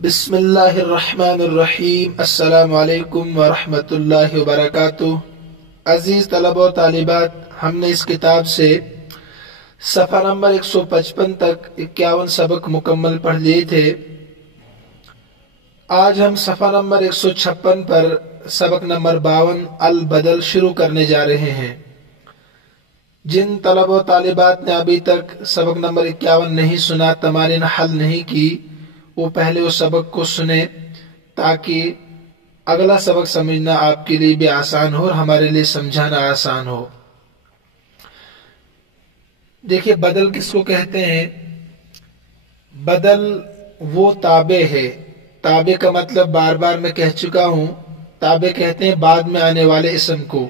بسم اللہ الرحمن الرحیم۔ السلام علیکم ورحمۃ اللہ وبرکاتہ۔ عزیز طلبہ و طالبات، ہم نے اس کتاب سے صفحہ نمبر 155 تک 51 سبق مکمل پڑھ لیے تھے۔ آج ہم صفحہ نمبر 156 پر سبق نمبر 52 البدل شروع کرنے جا رہے ہیں۔ جن طلبہ و طالبات نے ابھی تک سبق نمبر 51 نہیں سنا، تمارین حل نہیں کی، وہ پہلے اس سبق کو سنیں تاکہ اگلا سبق سمجھنا آپ کے لیے بھی آسان ہو اور ہمارے لیے سمجھانا آسان ہو۔ دیکھیے، بدل کس کو کہتے ہیں؟ بدل وہ تابع ہے۔ تابع کا مطلب بار بار میں کہہ چکا ہوں، تابع کہتے ہیں بعد میں آنے والے اسم کو۔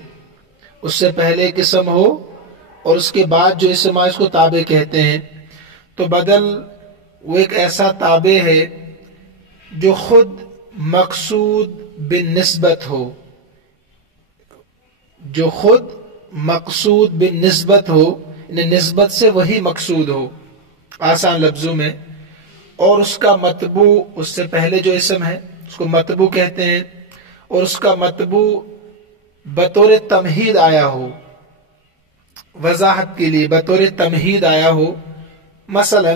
اس سے پہلے ایک اسم ہو اور اس کے بعد جو اسم آئے اس کو تابع کہتے ہیں۔ تو بدل وہ ایک ایسا تابع ہے جو خود مقصود بالنسبت ہو، جو خود مقصود بالنسبت ہو، یعنی نسبت سے وہی مقصود ہو آسان لفظوں میں، اور اس کا مطبوع، اس سے پہلے جو اسم ہے اس کو مطبوع کہتے ہیں، اور اس کا مطبوع بطور تمہید آیا ہو، وضاحت کے لیے بطور تمہید آیا ہو۔ مثلا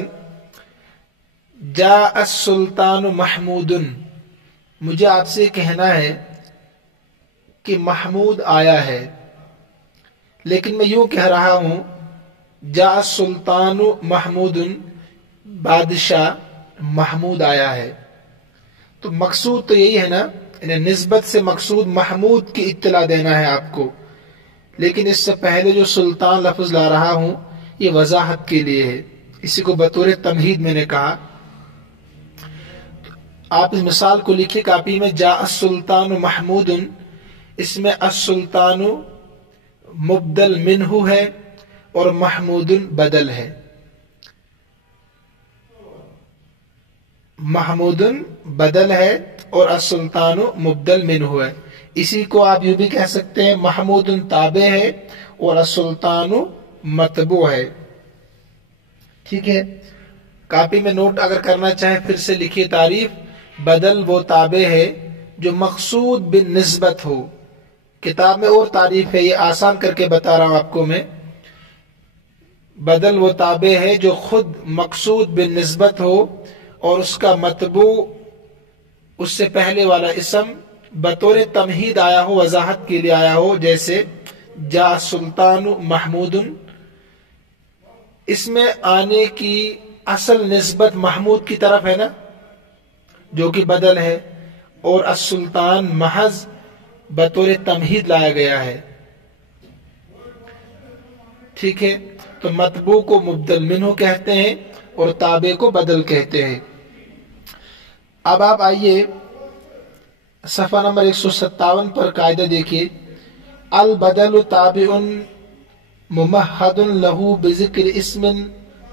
جاء السلطان محمود، مجھے آپ سے کہنا ہے کہ محمود آیا ہے، لیکن میں یوں کہہ رہا ہوں جاء السلطان محمود، بادشاہ محمود آیا ہے۔ تو مقصود تو یہی ہے نا، یعنی نسبت سے مقصود محمود کی اطلاع دینا ہے آپ کو، لیکن اس سے پہلے جو سلطان لفظ لا رہا ہوں یہ وضاحت کے لیے ہے، اسی کو بطور تمہید میں نے کہا۔ آپ اس مثال کو لکھیں کاپی میں، جاء السلطان محمود، اس میں السلطان مبدل منہ ہے اور محمود بدل ہے۔ محمود بدل ہے اور السلطان مبدل منہ ہے۔ اسی کو آپ یوں بھی کہہ سکتے ہیں محمود تابع ہے اور السلطان متبوع ہے۔ ٹھیک ہے، کاپی میں نوٹ اگر کرنا چاہیں پھر سے لکھیے تعریف۔ بدل وہ تابع ہے جو مقصود بالنسبت ہو۔ کتاب میں اور تعریف ہے، یہ آسان کر کے بتا رہا ہوں آپ کو میں۔ بدل وہ تابع ہے جو خود مقصود بالنسبت ہو اور اس کا مطبوع، اس سے پہلے والا اسم بطور تمہید آیا ہو، وضاحت کے لیے آیا ہو، جیسے جاء السلطان محمود۔ اس میں آنے کی اصل نسبت محمود کی طرف ہے نا، جو کہ بدل ہے، اور السلطان محض بطور تمہید لایا گیا ہے۔ ٹھیک ہے، تو مطبوع کو مبدل منہ کہتے ہیں اور تابع کو بدل کہتے ہیں۔ اب آپ آئیے صفحہ نمبر 157 پر قاعدہ دیکھیے، البدل تابع ممہد لہ بذکر اسم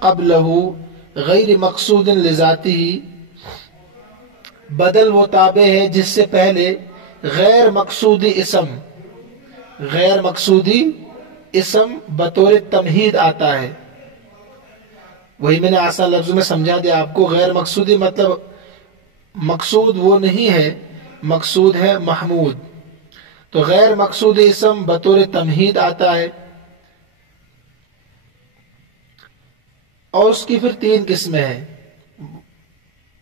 قبلہ غیر مقصود لذاتہ۔ بدل وہ تابع ہے جس سے پہلے غیر مقصودی اسم بطور تمہید آتا ہے۔ وہی میں نے آسان لفظوں میں سمجھا دیا آپ کو۔ غیر مقصودی مطلب مقصود وہ نہیں ہے، مقصود ہے محمود۔ تو غیر مقصودی اسم بطور تمہید آتا ہے، اور اس کی پھر 3 قسمیں ہیں۔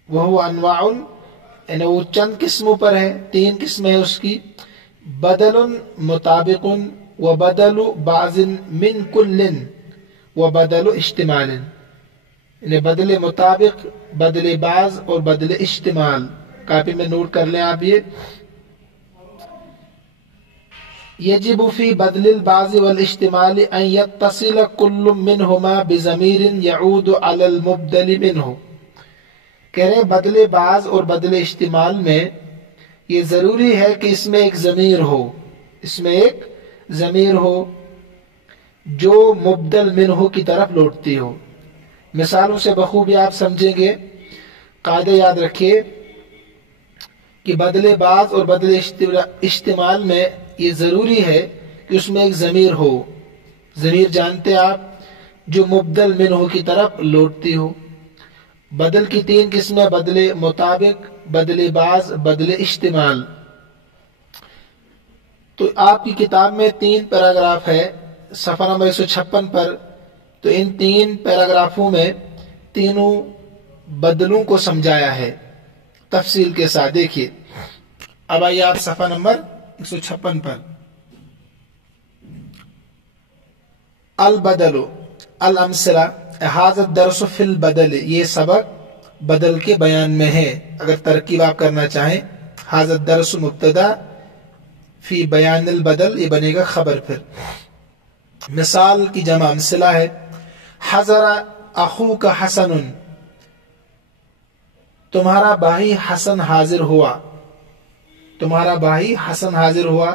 وہ انواع، یعنی وہ چند قسموں پر ہے، 3 قسمیں ہیں اس کی۔ بدل مطابق و بدل بعض من کل و بدل اشتمال، یعنی بدل مطابق، بدل بعض اور بدل اشتمال۔ کاپی میں نوٹ کر لیں آپ یہ۔ یجب فی بدل البعض والاشتمال ان یتصل کل منہما بضمیر یعود علی المبدل منہ۔ کہہ رہے ہیں بدل بعض اور بدل اشتمال میں یہ ضروری ہے کہ اس میں ایک ضمیر ہو، اس میں ایک ضمیر ہو جو مبدل منہ کی طرف لوٹتی ہو۔ مثالوں سے بخوبی آپ سمجھیں گے۔ قاعدہ یاد رکھیے کہ بدل بعض اور بدل اشتمال میں یہ ضروری ہے کہ اس میں ایک ضمیر ہو۔ ضمیر جانتے آپ، جو مبدل منہ کی طرف لوٹتی ہو۔ بدل کی 3 قسمیں: بدل مطابق، بدل باز، بدل اشتمال۔ تو آپ کی کتاب میں 3 پیراگراف ہے صفحہ نمبر 156 پر، تو ان 3 پیراگرافوں میں تینوں بدلوں کو سمجھایا ہے تفصیل کے ساتھ۔ دیکھیے اب آئیے آپ صفحہ نمبر 156 پر۔ البدل الامثلہ ھذا الدرس فی البدل، یہ سبق بدل کے بیان میں ہے۔ اگر ترکیب آپ کرنا چاہیں، ھذا الدرس مبتدا، فی بیان البدل یہ بنے گا خبر۔ پھر مثال کی جمع امثلہ ہے: حضر اخوک حسن، تمہارا بھائی حسن حاضر ہوا، تمہارا بھائی حسن حاضر ہوا۔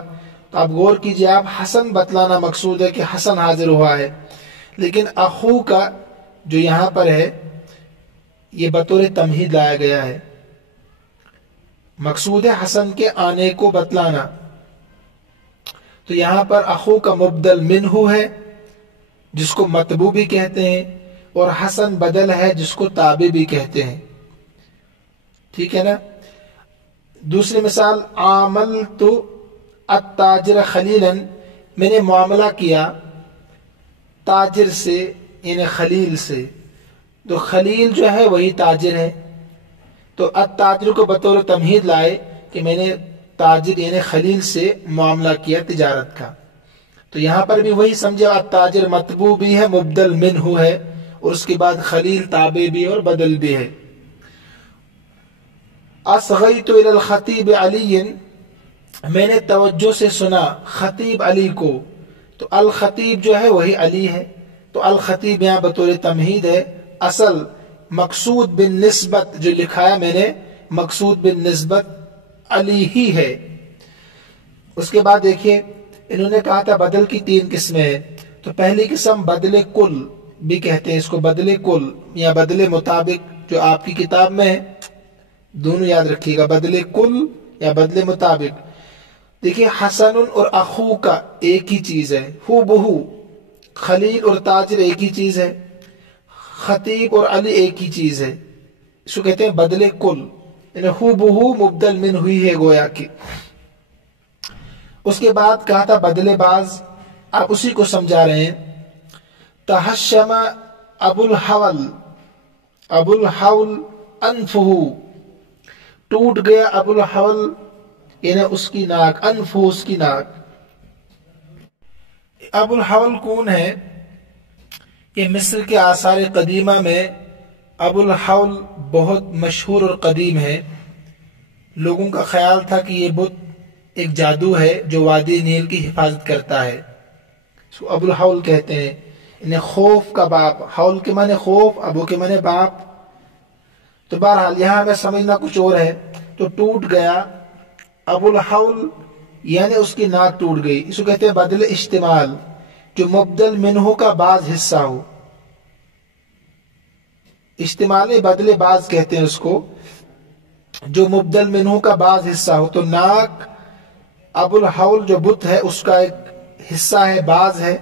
تو اب غور کیجئے، آپ حسن بتلانا مقصود ہے کہ حسن حاضر ہوا ہے، لیکن اخو کا جو یہاں پر ہے یہ بطور تمہید لایا گیا ہے، مقصود ہے حسن کے آنے کو بتلانا۔ تو یہاں پر اخو کا مبدل منہ ہے جس کو مطبوع بھی کہتے ہیں، اور حسن بدل ہے جس کو تابع بھی کہتے ہیں، ٹھیک ہے نا۔ دوسری مثال: عاملت التاجر خلیلا، میں نے معاملہ کیا تاجر سے یعنی خلیل سے، تو خلیل جو ہے وہی تاجر ہے، تو التاجر کو بطور تمہید لائے کہ میں نے تاجر یعنی خلیل سے معاملہ کیا تجارت کا۔ تو یہاں پر بھی وہی سمجھے، التاجر مطبوع بھی ہے، مبدل منہ ہے، اور اس کے بعد خلیل تابع بھی اور بدل بھی ہے۔ اصغیت الی الخطیب علی، میں نے توجہ سے سنا خطیب علی کو، تو الخطیب جو ہے وہی علی ہے، تو الخطیب یہاں بطور تمہید ہے۔ اصل مقصود بالنسبت جو لکھا ہے میں نے، مقصود بالنسبت علی ہی ہے۔ اس کے بعد دیکھیے انہوں نے کہا تھا بدل کی 3 قسمیں ہیں، تو پہلی قسم بدل کل بھی کہتے ہیں اس کو، بدل کل یا بدل مطابق جو آپ کی کتاب میں ہے، دونوں یاد رکھیے گا، بدل کل یا بدل مطابق۔ دیکھیے حسن اور اخو کا ایک ہی چیز ہے، ہو بہو، خلیل اور تاجر ایک ہی چیز ہے، خطیب اور علی ایک ہی چیز ہے، اس کو کہتے ہیں بدل کل، یعنی ہو بہو مبدل من ہوئی ہے گویا کی۔ اس کے بعد کہا تھا بدل باز، آپ اسی کو سمجھا رہے ہیں۔ تحشم ابو الحول، ابو الحول انفہ، ٹوٹ گیا ابو الحول یعنی اس کی ناک، انفہ اس کی ناک۔ ابو الحول کون ہے؟ یہ مصر کے آثار قدیمہ میں ابو الحول بہت مشہور اور قدیم ہے۔ لوگوں کا خیال تھا کہ یہ بت ایک جادو ہے جو وادی نیل کی حفاظت کرتا ہے، اس کو ابو الحول کہتے ہیں، انہیں خوف کا باپ، حول کے معنی خوف، ابو کے معنی باپ۔ تو بہرحال یہاں ہمیں سمجھنا کچھ اور ہے۔ تو ٹوٹ گیا ابو الحول یعنی اس کی ناک ٹوٹ گئی، اس کو کہتے ہیں بدل اشتمال، جو مبدل منہ کا بعض حصہ ہو، اشتمال بدل باز کہتے ہیں اس کو، جو مبدل منہ کا بعض حصہ ہو۔ تو ناک ابو الحول جو بت ہے اس کا ایک حصہ ہے، بعض ہے۔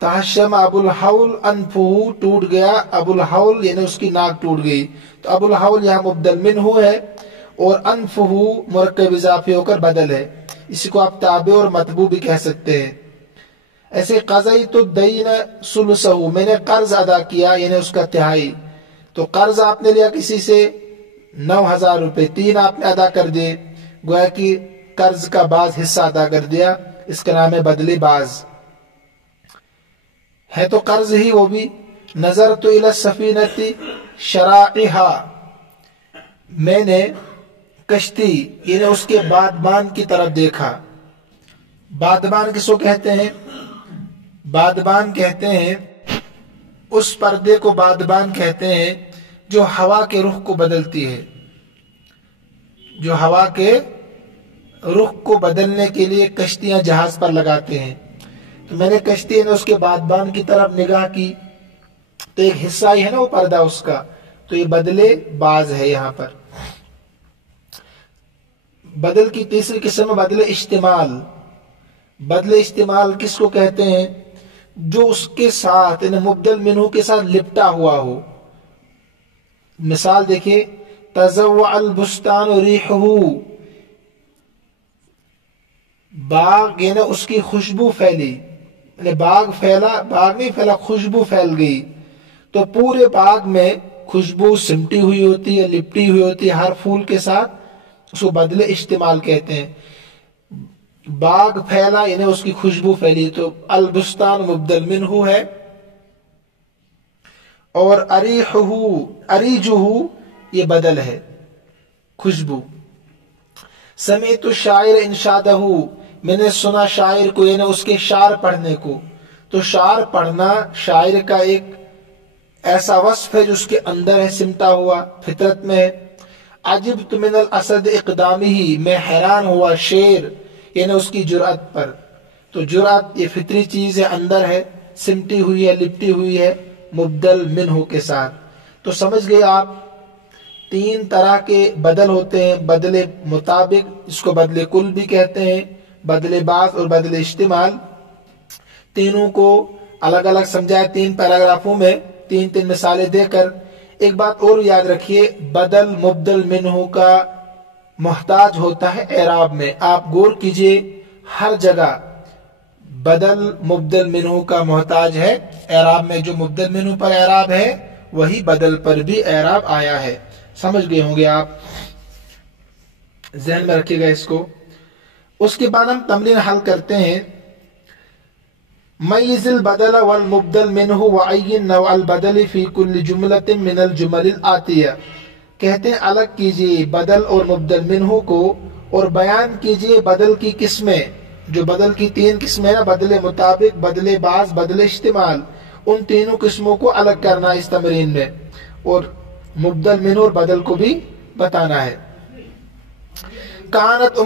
تحشم ابو الحول انفہ، ٹوٹ گیا ابو الحول یعنی اس کی ناک ٹوٹ گئی، تو ابو الحول یہاں مبدل منہ ہے، اور انفہ مرکب اضافی ہو کر بدل ہے، اسی کو آپ تابع اور مطبوع بھی کہہ سکتے ہیں۔ ایسے قضیت الدین ثلثہ، میں نے قرض ادا کیا یعنی اس کا تہائی، تو قرض آپ نے لیا کسی سے 9,000 روپے، 3 آپ نے ادا کر دیے، گویا کہ قرض کا بعض حصہ ادا کر دیا، اس کا نام ہے بدل باز، ہے تو قرض ہی وہ بھی۔ نظرت الی السفینۃ شراعہا، میں نے کشتی یعنی اس کے بادبان کی طرف دیکھا۔ بادبان کس کو کہتے ہیں؟ بادبان کہتے ہیں اس پردے کو، بادبان کہتے ہیں جو ہوا کے رخ کو بدلتی ہے، جو ہوا کے رخ کو بدلنے کے لیے کشتیاں جہاز پر لگاتے ہیں۔ تو میں نے کشتی نے اس کے بادبان کی طرف نگاہ کی، تو ایک حصہ ہی ہے نا وہ پردہ اس کا، تو یہ بدل باز ہے یہاں پر۔ بدل کی تیسری قسم بدل اشتمال۔ بدل اشتمال کس کو کہتے ہیں؟ جو اس کے ساتھ یعنی مبدل منہو کے ساتھ لپٹا ہوا ہو. مثال دیکھیے تزوع البستان ریحہ، باغ یعنی اس کی خوشبو پھیلی، یعنی باغ نہیں پھیلا، خوشبو پھیل گئی. تو پورے باغ میں خوشبو سمٹی ہوئی ہوتی ہے، لپٹی ہوئی ہوتی ہے ہر پھول کے ساتھ، اس کو بدل اشتمال کہتے ہیں. باغ پھیلا یعنی اس کی خوشبو پھیلی، تو البستان مبدل منہ ہے. اور اریجہ یہ بدل ہے، خوشبو. سمعت الشاعر انشادہ، میں نے سنا شاعر کو یعنی اس کے شعر پڑھنے کو. تو شعر پڑھنا شاعر کا ایک ایسا وصف ہے جو اس کے اندر ہے، سمٹا ہوا فطرت میں ہے. عجبت من الاسد اقدامہ، میں حیران ہوا شیر یعنی اس کی جرأت پر. تو جرأت یہ فطری چیز ہے، اندر ہے، سمٹی ہوئی ہے، لپٹی ہوئی ہے مبدل منہ کے ساتھ. تو سمجھ گئے آپ، تین طرح کے بدل ہوتے ہیں: بدل مطابق، اس کو بدل کل بھی کہتے ہیں، بدل بعض اور بدل اشتمال. تینوں کو الگ الگ سمجھائے تین پیراگرافوں میں، تین تین مثالیں دے کر. ایک بات اور یاد رکھیے، بدل مبدل منہ کا محتاج ہوتا ہے اعراب میں. آپ غور کیجئے، ہر جگہ بدل مبدل منہ کا محتاج ہے اعراب میں. جو مبدل منہ پر اعراب ہے وہی بدل پر بھی اعراب آیا ہے. سمجھ گئے ہوں گے آپ، ذہن میں رکھیے گا اس کو. اس کے بعد ہم تمرین حل کرتے ہیں. میز البدل والمبدل منہ وعین نوع البدل فی کل جملۃ من الجمل الآتیہ. کہتے ہیں الگ کیجئے بدل اور مبدل منہ کو اور بیان کیجئے بدل کی قسمیں. جو بدل کی تین قسمیں نا، بدل مطابق، بدل بعض، بدل اشتمال، ان تینوں قسموں کو الگ کرنا اس تمرین میں، اور مبدل منہ اور بدل کو بھی بتانا ہے. کانت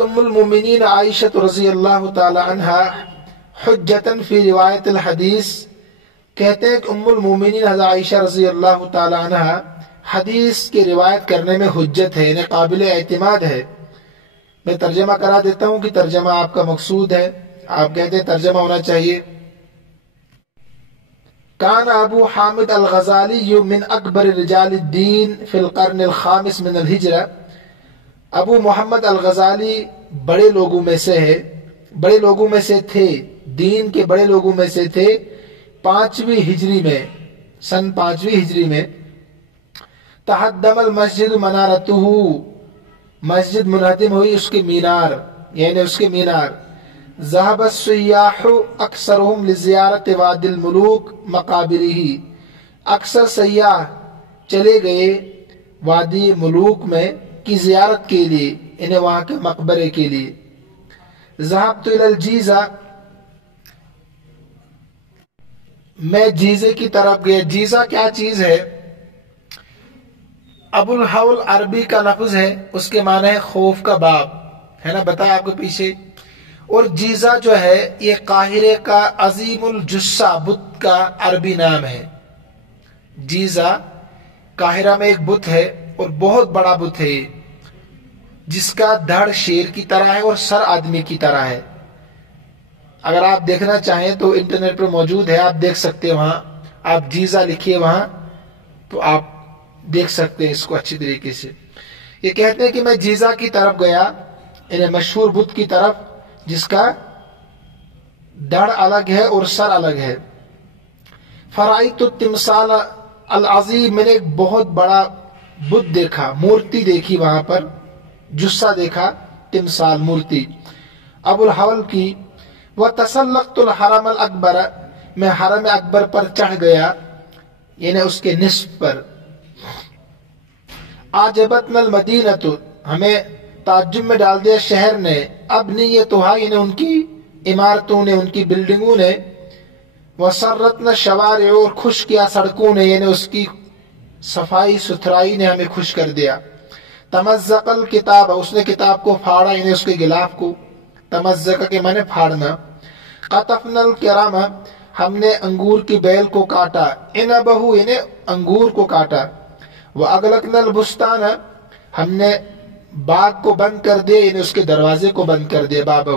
ام المؤمنین عائشہ رضی اللہ تعالی عنہا حجتاً فی روایت الحدیث. کہتے ہیں کہ ام المؤمنین حضرت عائشہ رضی اللہ تعالی عنہا حدیث کی روایت کرنے میں حجت ہے، یعنی قابل اعتماد ہے. میں ترجمہ کرا دیتا ہوں کہ ترجمہ آپ کا مقصود ہے. آپ کہتے ہیں ترجمہ ہونا چاہیے. کان ابو حامد الغزالی من اکبر رجال الدین فی القرن الخامس من الہجرہ. ابو محمد الغزالی بڑے لوگوں میں سے ہے، بڑے لوگوں میں سے تھے، دین کے بڑے لوگوں میں سے تھے 5ویں ہجری میں، سن 5ویں ہجری میں. تہدم المسجد منارتہ، مسجد منہدم ہوئی اس کے مینار، یعنی اس کے مینار. ذهب السیاح اکثرهم لزیارت وادی الملوک مقابرہ. اکثر سیاح چلے گئے وادی ملوک میں کی زیارت کے لیے، انہیں وہاں کے مقبرے کے لیے. ذهبت الى الجیزہ، میں جیزے کی طرف گیا. جیزہ کیا چیز ہے؟ ابو الحول عربی کا لفظ ہے، اس کے معنی ہے خوف کا باب، ہے نا، بتایا آپ کو پیچھے. اور جیزہ جو ہے یہ قاہرے کا عظیم الجثہ بت کا عربی نام ہے. جیزہ قاہرہ میں ایک بت ہے اور بہت بڑا بت ہے، جس کا دھڑ شیر کی طرح ہے اور سر آدمی کی طرح ہے. اگر آپ دیکھنا چاہیں تو انٹرنیٹ پر موجود ہے، آپ دیکھ سکتے ہیں. وہاں آپ جیزہ لکھیے وہاں تو آپ دیکھ سکتے ہیں اس کو اچھی طریقے سے. یہ کہتے ہیں کہ میں جیزہ کی طرف گیا، انہیں مشہور بت کی طرف جس کا دھڑ الگ ہے اور سر الگ ہے. فرائیت التمثال العظیم، میں نے ایک بہت بڑا بت دیکھا، مورتی دیکھی، وہاں پر جثہ دیکھا، تمثال مورتی ابو الحول کی. وتسلقت الحرم الاکبر، میں حرم اکبر پر چڑھ گیا، یعنی اس کے نصف پر. عجبتنا المدینۃ، ہمیں تعجب میں ڈال دیا شہر نے. ابنیتھا، یعنی ان کی عمارتوں نے، ان کی بلڈنگوں نے. وسرتنا الشوارع، اور خوش کیا سڑکوں نے، یعنی اس کی صفائی ستھرائی نے ہمیں خوش کر دیا. تمزق الکتاب، اس نے کتاب کو پھاڑا، یعنی اس کے غلاف کو. تمزق کے معنی پھاڑنا. قطفنا الکرم، ہم نے انگور کی بیل کو کاٹا. عنبہ، یعنی انگور کو کاٹا. واغلقنا البستان، ہم نے باغ کو بند کر دیا، یعنی اس کے دروازے کو بند کر دیا. بابہ،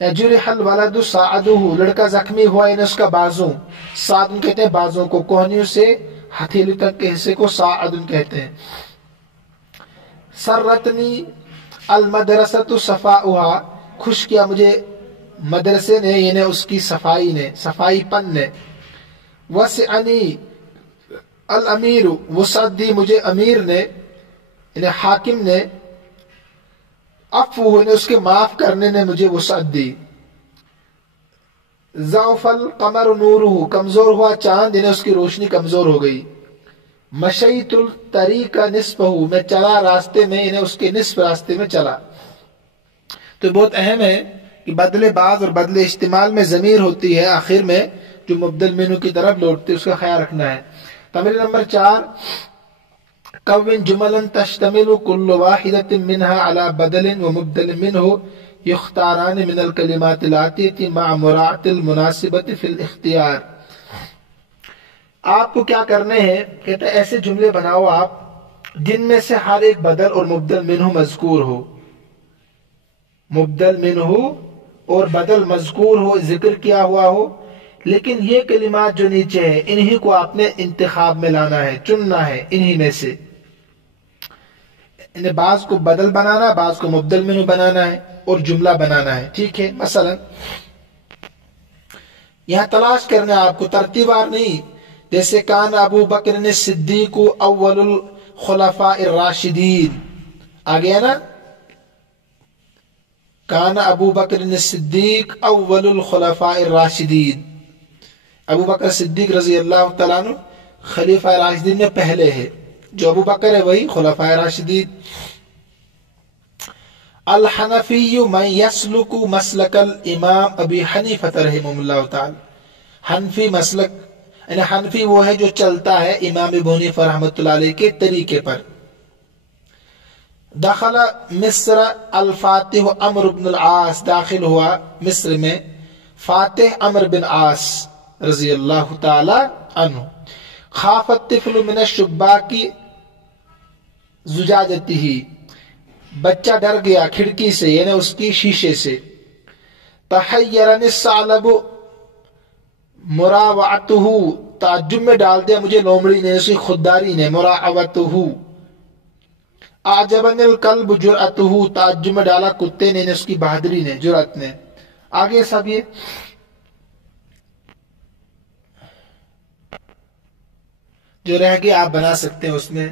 یا جرح الولد ساعدہ، لڑکا زخمی ہوا یعنی اس کا بازو، ساعد کہتے ہیں بازو کو، کوہنیوں سے ہتھیلی تک کے حصے کو ساعد کہتے ہیں۔ سرتنی المدرسۃ صفاؤہا، خوش کیا مجھے مدرسے نے یعنی اس کی صفائی نے، صفائی پن نے۔ وسعنی الامیر، وسعت دی مجھے امیر نے یعنی حاکم نے، عفو نے اس کے معاف کرنے نے مجھے وسعت دی۔ ضعف القمر نورہ، کمزور ہوا چاند یعنی اس کی روشنی کمزور ہو گئی۔ مشیت الطریق نصفہ، میں چلا راستے میں یعنی اس کے نصف راستے میں چلا۔ تو بہت اہم ہے کہ بدل بعض اور بدل اشتمال میں ضمیر ہوتی ہے آخر میں جو مبدل منہ کی طرف لوٹتے، اس کا خیال رکھنا ہے۔ تمرین نمبر 4، کون جملا تشتمل كل واحدة منها على بدل ومبدل منه يختاران من الكلمات الآتية مع مراعاة المناسبة في الاختيار۔ آپ کو کیا کرنے ہیں، کہتے ہیں ایسے جملے بناؤ آپ جن میں سے ہر ایک بدل اور مبدل منہ مذکور ہو، مبدل منہ اور بدل مذکور ہو، ذکر کیا ہوا ہو، لیکن یہ کلمات جو نیچے ہیں انہی کو آپ نے انتخاب میں لانا ہے، چننا ہے انہی میں سے، انہیں بعض کو بدل بنانا، بعض کو مبدل منہ بنانا ہے اور جملہ بنانا ہے، ٹھیک ہے۔ مثلا یہاں تلاش کرنا آپ کو ترتیبوار نہیں، جیسے کان ابو بکر الصدیق اول الخلفاء الراشدین، آ گیا نا، کان ابو بکر الصدیق اول الخلفاء الراشدین، ابو بکر صدیق رضی اللہ تعالیٰ عنہ خلیفہ راشدین میں پہلے ہے، جو ابو بکر ہے وہی خلفاء راشدین۔ الحنفی من یسلک مسلک الامام ابی حنیفہ رحمہ اللہ تعالی، حنفی مسلک یعنی حنفی وہ ہے جو چلتا ہے امام ابو حنیفہ رحمۃ اللہ علیہ کے طریقے پر۔ دخل مصر الفاتح عمرو بن العاص، داخل ہوا مصر میں فاتح عمرو بن عاص رضی اللہ تعالی عنہ۔ خاف الطفل من الشباک زجاجتہ، بچہ ڈر گیا کھڑکی سے یعنی اس کی شیشے سے۔ تحیرنی الثعلب مراوعتہ، تعجب میں ڈال دیا مجھے لومڑی نے، اس کی خودداری نے، مراوعتہ۔ اعجبنی الکلب جرأتہ، تعجب میں ڈالا کتے نے، اس کی بہادری نے، جرأت نے۔ آگے سب یہ جو رہ گیا آپ بنا سکتے ہیں اس میں۔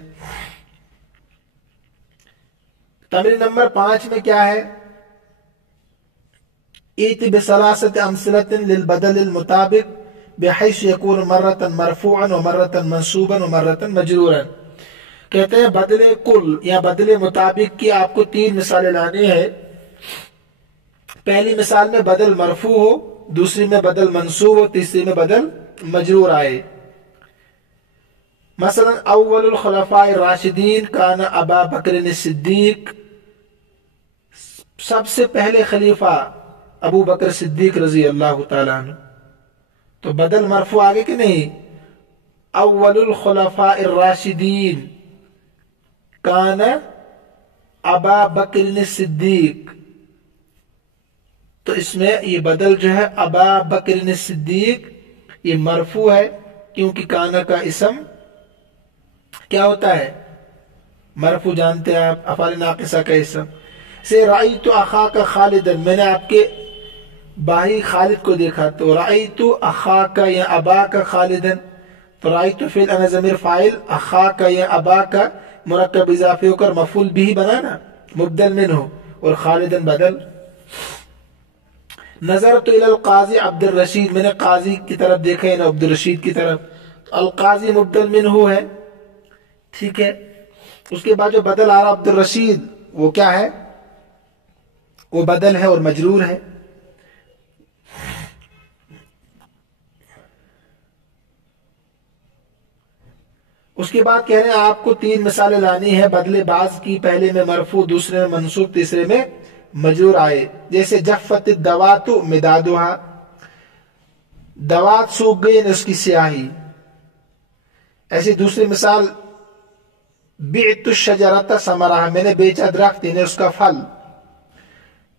تمرین نمبر 5 میں کیا ہے، ایت بثلاثۃ امثلۃ للبدل المطابق بحیث یکون مرۃ مرفوعا ومرۃ منصوبا ومرۃ مجرورا۔ کہتے ہیں بدل کل یا بدل مطابق کی آپ کو 3 مثالیں لانی ہے۔ پہلی مثال میں بدل مرفوع ہو، دوسری میں بدل منصوب ہو، تیسری میں بدل مجرور آئے۔ مثلا اول الخلفاء الراشدین کان ابا بکر الصدیق، سب سے پہلے خلیفہ ابو بکر صدیق رضی اللہ تعالیٰ عنہ، تو بدل مرفوع آگے کہ نہیں، اول الخلفاء الراشدین کان ابا بکر الصدیق، تو اس میں یہ بدل جو ہے ابا بکر الصدیق یہ مرفوع ہے، کیونکہ کانا کا اسم کیا ہوتا ہے، مرفوع جانتے ہیں آپ، افعال ناقصہ کا اسم۔ سے رأیت اخاک خالدا، میں نے آپ کے بھائی خالد کو دیکھا، تو رأیت اخاک یا اباک خالدا، تو رأیت فعل انا ضمیر فاعل، اخاک یا اباک مرکب اضافی ہو کر مفعول بھی بنانا، مبدل منہ، اور خالدا بدل۔ نظرت الی القاضی عبد الرشید، میں نے قاضی کی طرف دیکھا یعنی عبد الرشید کی طرف، القاضی مبدل منہ ہے، ٹھیک ہے۔ اس کے بعد جو بدل آ رہا عبد الرشید وہ کیا ہے، وہ بدل ہے اور مجرور ہے۔ اس کے بعد کہہ رہے ہیں آپ کو 3 مثالیں لانی ہے بدل بعض کی، پہلے میں مرفوع، دوسرے میں منصوب، تیسرے میں مجرور آئے۔ جیسے جفت الدوات مدادها، دوات سوکھ گئی اس کی سیاہی۔ ایسی دوسری مثال بعت الشجرۃ ثمرها، میں نے بیچا درخت یعنی اس کا پھل۔